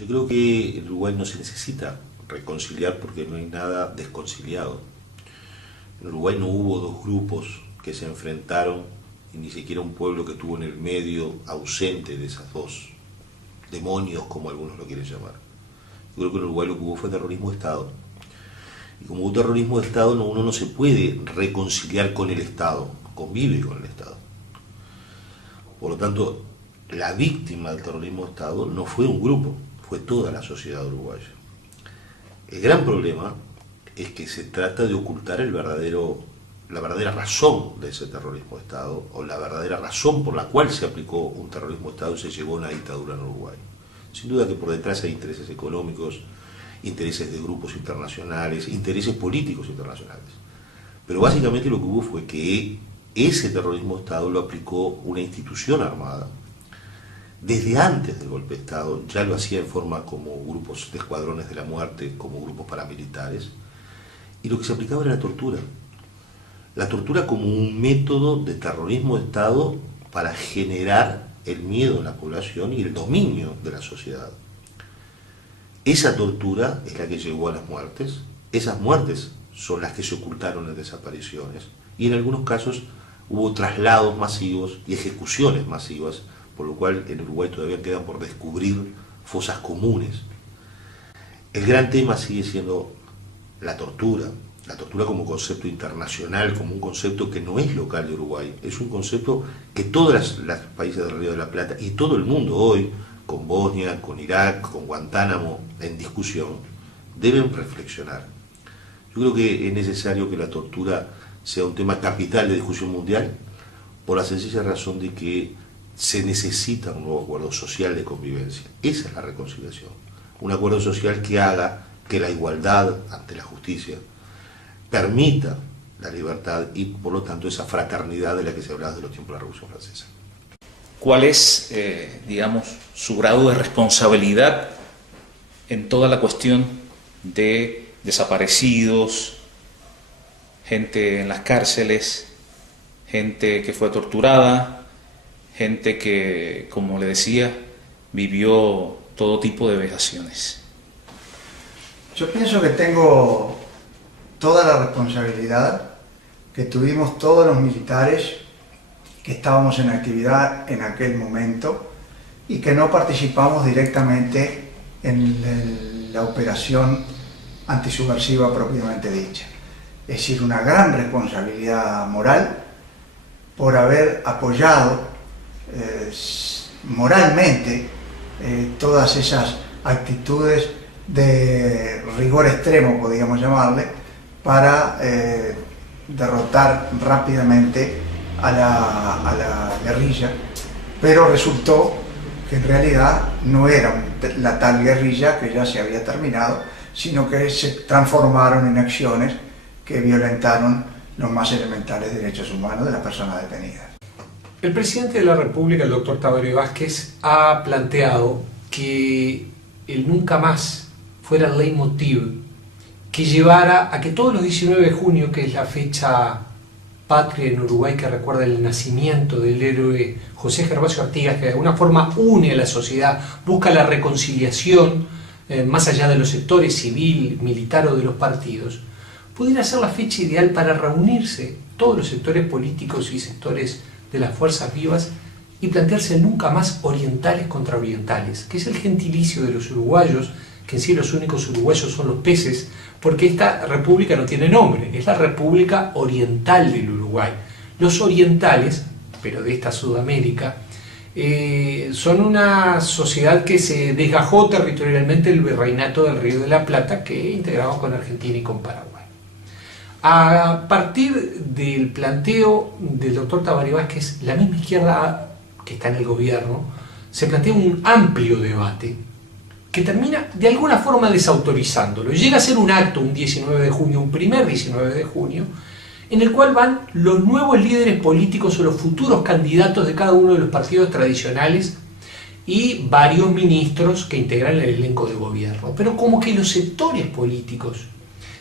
Yo creo que en Uruguay no se necesita reconciliar porque no hay nada desconciliado. En Uruguay no hubo dos grupos que se enfrentaron y ni siquiera un pueblo que estuvo en el medio ausente de esas dos demonios, como algunos lo quieren llamar. Yo creo que en Uruguay lo que hubo fue terrorismo de Estado. Y como hubo terrorismo de Estado, uno no se puede reconciliar con el Estado, convive con el Estado. Por lo tanto, la víctima del terrorismo de Estado no fue un grupo, fue toda la sociedad uruguaya. El gran problema es que se trata de ocultar la verdadera razón de ese terrorismo de Estado, o la verdadera razón por la cual se aplicó un terrorismo de Estado y se llevó a una dictadura en Uruguay. Sin duda que por detrás hay intereses económicos, intereses de grupos internacionales, intereses políticos internacionales. Pero básicamente lo que hubo fue que ese terrorismo de Estado lo aplicó una institución armada. Desde antes del golpe de Estado ya lo hacía en forma como grupos de escuadrones de la muerte, como grupos paramilitares, y lo que se aplicaba era la tortura. La tortura como un método de terrorismo de Estado para generar el miedo en la población y el dominio de la sociedad. Esa tortura es la que llevó a las muertes, esas muertes son las que se ocultaron en desapariciones, y en algunos casos hubo traslados masivos y ejecuciones masivas, por lo cual en Uruguay todavía quedan por descubrir fosas comunes. El gran tema sigue siendo la tortura como concepto internacional, como un concepto que no es local de Uruguay, es un concepto que todos los países del Río de la Plata y todo el mundo hoy, con Bosnia, con Irak, con Guantánamo en discusión, deben reflexionar. Yo creo que es necesario que la tortura sea un tema capital de discusión mundial, por la sencilla razón de que se necesita un nuevo acuerdo social de convivencia. Esa es la reconciliación. Un acuerdo social que haga que la igualdad ante la justicia permita la libertad y, por lo tanto, esa fraternidad de la que se hablaba de los tiempos de la Revolución Francesa. ¿Cuál es, su grado de responsabilidad en toda la cuestión de desaparecidos, gente en las cárceles, gente que fue torturada, gente que, como le decía, vivió todo tipo de vejaciones? Yo pienso que tengo toda la responsabilidad que tuvimos todos los militares que estábamos en actividad en aquel momento y que no participamos directamente en la operación antisubversiva propiamente dicha. Es decir, una gran responsabilidad moral por haber apoyado moralmente todas esas actitudes de rigor extremo, podríamos llamarle, para derrotar rápidamente a la guerrilla, pero resultó que en realidad no era la tal guerrilla que ya se había terminado, sino que se transformaron en acciones que violentaron los más elementales derechos humanos de las personas detenidas. El presidente de la República, el doctor Tabaré Vázquez, ha planteado que el nunca más fuera el leitmotiv que llevara a que todos los 19 de junio, que es la fecha patria en Uruguay que recuerda el nacimiento del héroe José Gervasio Artigas, que de alguna forma une a la sociedad, busca la reconciliación más allá de los sectores civil, militar o de los partidos, pudiera ser la fecha ideal para reunirse todos los sectores políticos y sectores de las fuerzas vivas y plantearse el nunca más orientales contra orientales, que es el gentilicio de los uruguayos, que en sí los únicos uruguayos son los peces, porque esta república no tiene nombre, es la República Oriental del Uruguay. Los orientales, pero de esta Sudamérica, son una sociedad que se desgajó territorialmente del virreinato del Río de la Plata, que integraba con Argentina y con Paraguay. A partir del planteo del doctor Tabaré Vázquez, la misma izquierda que está en el gobierno se plantea un amplio debate que termina de alguna forma desautorizándolo. Llega a ser un acto, un 19 de junio, un primer 19 de junio, en el cual van los nuevos líderes políticos o los futuros candidatos de cada uno de los partidos tradicionales y varios ministros que integran el elenco de gobierno. Pero como que los sectores políticos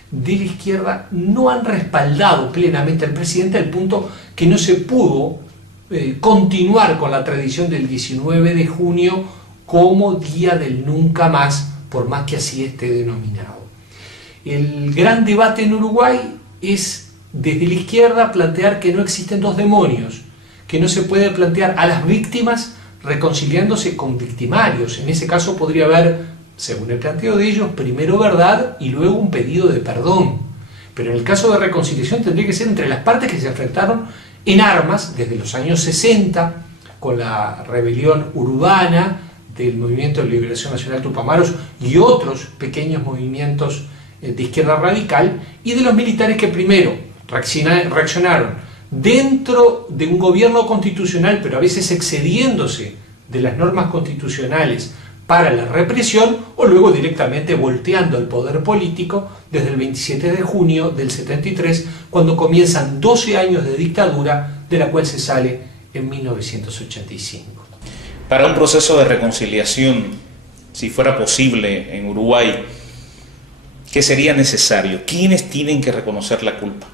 de la izquierda no han respaldado plenamente al presidente, al punto que no se pudo continuar con la tradición del 19 de junio como Día del Nunca Más, por más que así esté denominado. El gran debate en Uruguay es desde la izquierda plantear que no existen dos demonios, que no se puede plantear a las víctimas reconciliándose con victimarios. En ese caso podría haber, según el planteo de ellos, primero verdad y luego un pedido de perdón. Pero en el caso de reconciliación tendría que ser entre las partes que se enfrentaron en armas desde los años 60, con la rebelión urbana del Movimiento de Liberación Nacional Tupamaros y otros pequeños movimientos de izquierda radical, y de los militares que primero reaccionaron dentro de un gobierno constitucional, pero a veces excediéndose de las normas constitucionales para la represión, o luego directamente volteando el poder político desde el 27 de junio del 73, cuando comienzan 12 años de dictadura, de la cual se sale en 1985. Para un proceso de reconciliación, si fuera posible en Uruguay, ¿qué sería necesario? ¿Quiénes tienen que reconocer la culpa?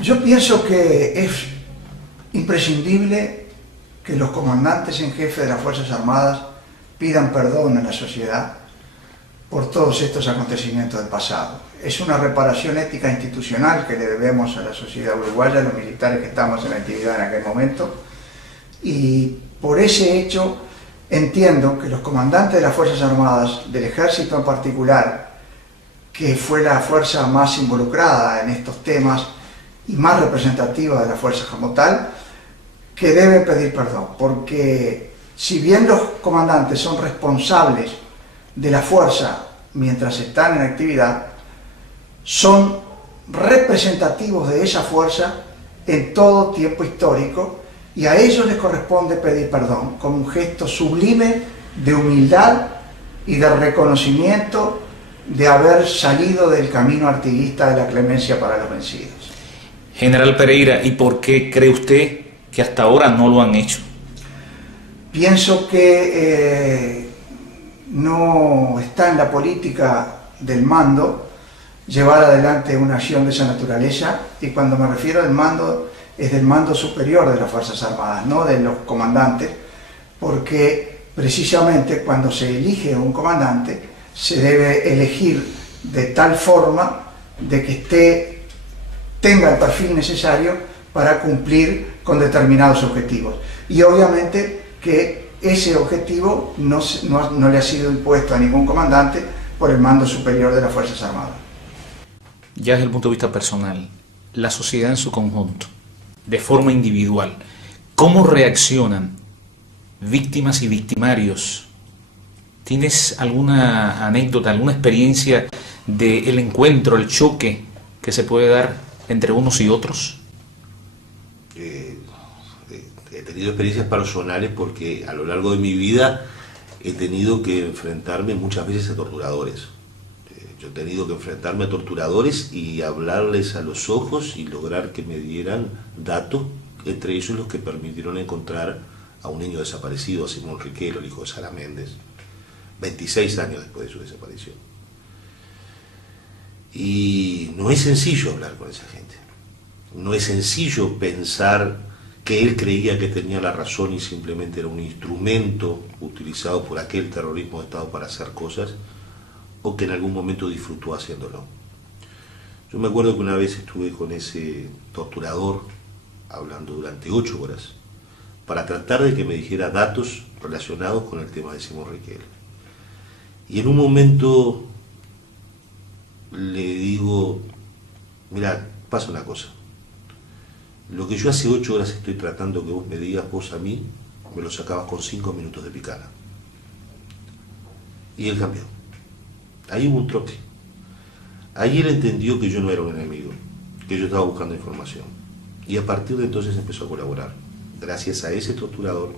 Yo pienso que es imprescindible que los comandantes en jefe de las Fuerzas Armadas pidan perdón a la sociedad por todos estos acontecimientos del pasado. Es una reparación ética institucional que le debemos a la sociedad uruguaya, a los militares que estamos en la actividad en aquel momento, y por ese hecho entiendo que los comandantes de las Fuerzas Armadas, del Ejército en particular, que fue la fuerza más involucrada en estos temas y más representativa de la fuerza como tal, que deben pedir perdón, porque si bien los comandantes son responsables de la fuerza mientras están en actividad, son representativos de esa fuerza en todo tiempo histórico, y a ellos les corresponde pedir perdón como un gesto sublime de humildad y de reconocimiento de haber salido del camino artiguista de la clemencia para los vencidos. General Pereira, ¿y por qué cree usted que hasta ahora no lo han hecho? Pienso que no está en la política del mando llevar adelante una acción de esa naturaleza, y cuando me refiero al mando es del mando superior de las Fuerzas Armadas, no de los comandantes, porque precisamente cuando se elige un comandante se debe elegir de tal forma de que tenga el perfil necesario para cumplir con determinados objetivos. Y obviamente que ese objetivo no le ha sido impuesto a ningún comandante por el mando superior de las Fuerzas Armadas. Ya desde el punto de vista personal, la sociedad en su conjunto, de forma individual, ¿cómo reaccionan víctimas y victimarios? ¿Tienes alguna anécdota, alguna experiencia del encuentro, el choque que se puede dar entre unos y otros? He tenido experiencias personales porque a lo largo de mi vida he tenido que enfrentarme muchas veces a torturadores. Yo he tenido que enfrentarme a torturadores y hablarles a los ojos y lograr que me dieran datos, entre ellos los que permitieron encontrar a un niño desaparecido, a Simón Riquelo, el hijo de Sara Méndez, 26 años después de su desaparición. Y no es sencillo hablar con esa gente. No es sencillo pensar que él creía que tenía la razón y simplemente era un instrumento utilizado por aquel terrorismo de Estado para hacer cosas, o que en algún momento disfrutó haciéndolo. Yo me acuerdo que una vez estuve con ese torturador hablando durante 8 horas para tratar de que me dijera datos relacionados con el tema de Simón Riquelo. Y en un momento le digo, mira, pasa una cosa, lo que yo hace 8 horas estoy tratando que vos me digas vos a mí, me lo sacabas con 5 minutos de picada. Y él cambió. Ahí hubo un troque. Ahí él entendió que yo no era un enemigo, que yo estaba buscando información. Y a partir de entonces empezó a colaborar. Gracias a ese torturador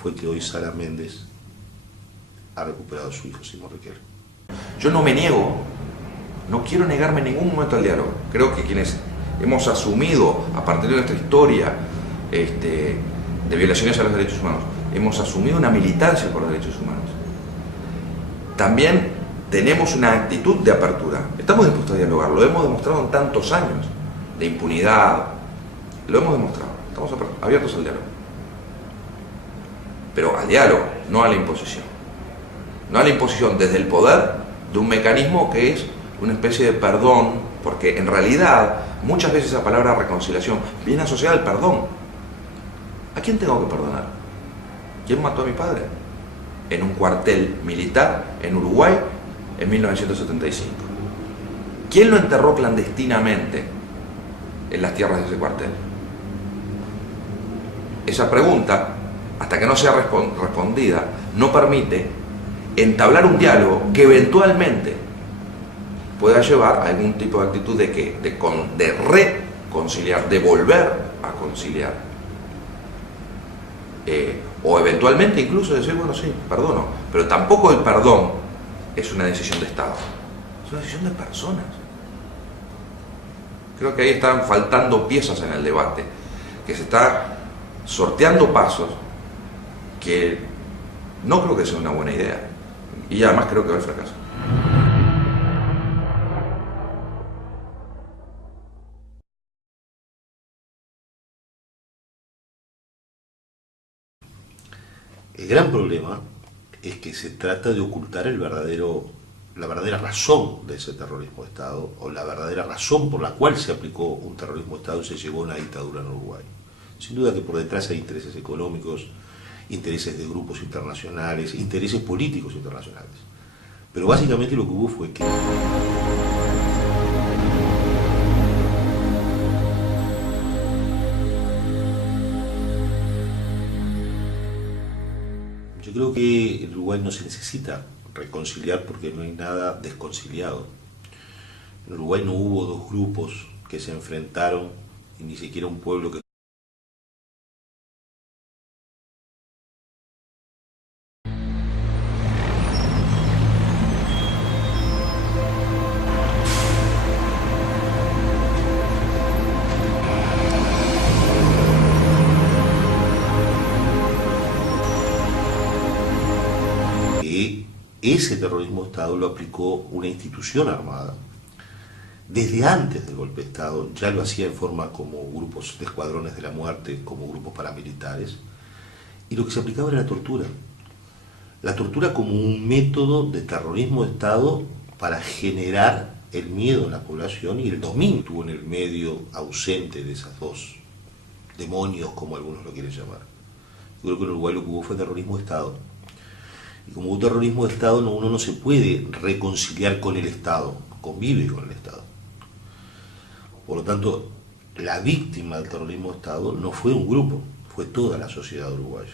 fue que hoy Sara Méndez ha recuperado a su hijo Simón Riquelo. Yo no me niego, no quiero negarme en ningún momento al diálogo. Creo que quienes hemos asumido, a partir de nuestra historia de violaciones a los derechos humanos, hemos asumido una militancia por los derechos humanos. También tenemos una actitud de apertura. Estamos dispuestos a dialogar, lo hemos demostrado en tantos años de impunidad, lo hemos demostrado. Estamos abiertos al diálogo. pero al diálogo, no a la imposición. No a la imposición desde el poder de un mecanismo que es una especie de perdón, porque en realidad muchas veces esa palabra reconciliación viene asociada al perdón. ¿A quién tengo que perdonar? ¿Quién mató a mi padre? En un cuartel militar en Uruguay en 1975. ¿Quién lo enterró clandestinamente en las tierras de ese cuartel? Esa pregunta, hasta que no sea respondida, no permite entablar un diálogo que eventualmente pueda llevar a algún tipo de actitud de reconciliar, de volver a conciliar. O eventualmente incluso decir, bueno, sí, perdono, pero tampoco el perdón es una decisión de Estado, es una decisión de personas. Creo que ahí están faltando piezas en el debate, que se está sorteando pasos que no creo que sea una buena idea, y además creo que va a fracasar. El gran problema es que se trata de ocultar la verdadera razón de ese terrorismo de Estado, o la verdadera razón por la cual se aplicó un terrorismo de Estado y se llegó a una dictadura en Uruguay. Sin duda que por detrás hay intereses económicos, intereses de grupos internacionales, intereses políticos internacionales. Pero básicamente lo que hubo fue que yo creo que el Uruguay no se necesita reconciliar porque no hay nada desconciliado. En Uruguay no hubo dos grupos que se enfrentaron y ni siquiera un pueblo que... Ese terrorismo de Estado lo aplicó una institución armada. Desde antes del golpe de Estado ya lo hacía en forma como grupos de escuadrones de la muerte, como grupos paramilitares, y lo que se aplicaba era la tortura. La tortura como un método de terrorismo de Estado para generar el miedo en la población y el dominio estuvo en el medio ausente de esas dos demonios, como algunos lo quieren llamar. Yo creo que en Uruguay lo que hubo fue terrorismo de Estado. Y como un terrorismo de Estado, uno no se puede reconciliar con el Estado, convive con el Estado. Por lo tanto, la víctima del terrorismo de Estado no fue un grupo, fue toda la sociedad uruguaya.